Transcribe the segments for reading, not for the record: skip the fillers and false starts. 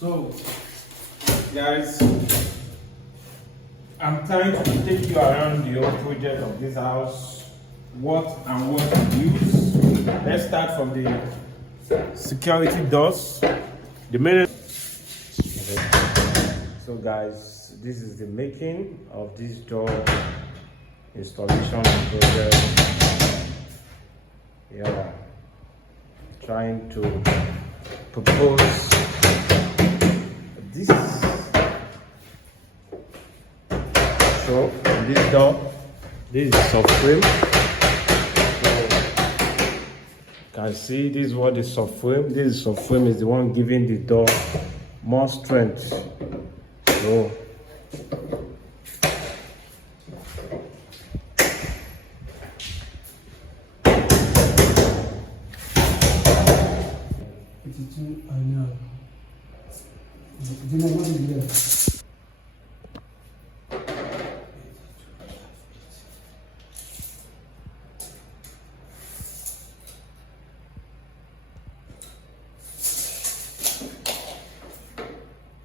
So, guys, I'm trying to take you around the whole project of this house, what to use. Let's start from the security doors. The main. So, guys, this is the making of this door installation project. Yeah, trying to propose this. So this door, this is subframe. So you can see this is what the subframe. This subframe is the one giving the door more strength. So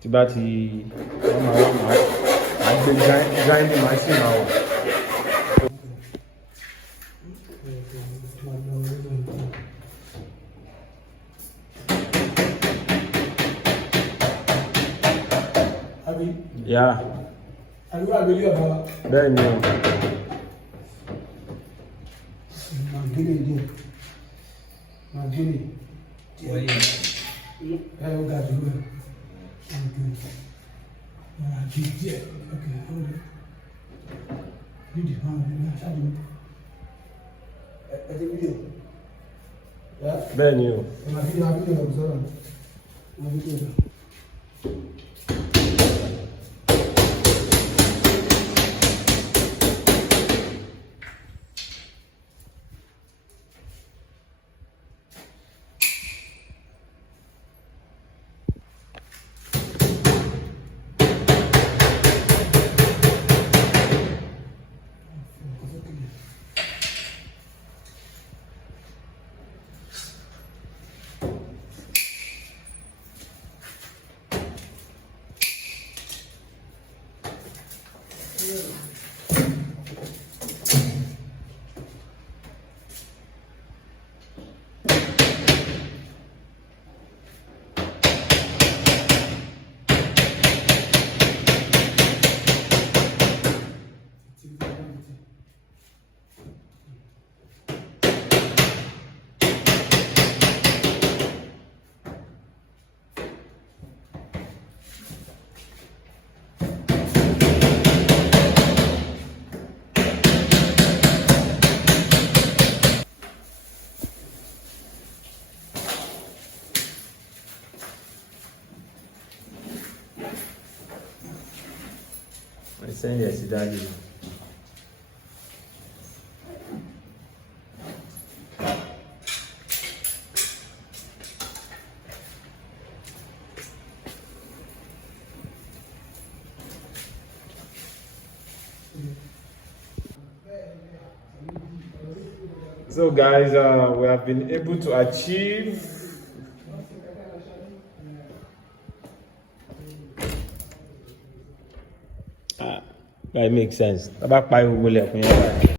tí bá ti grinding machine now. Yeah. Bẹ́ẹ̀ ni o. Bẹ́ẹ̀ ni o. Send your daddy. So guys, we have been able to achieve that makes sense.